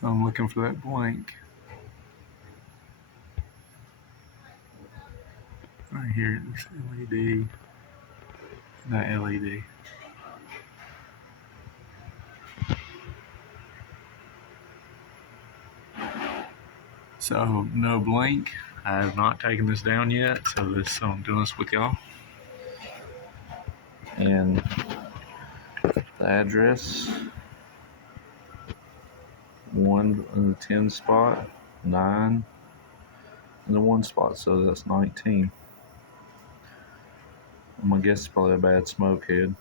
So I'm looking for that blank. Right here, this LED, that LED. So no blank. I have not taken this down yet, so I'm doing this with y'all. And the address, 1 in the 10 spot, 9 in the 1 spot, so that's 19. I'm gonna guess it's probably a bad smoke head.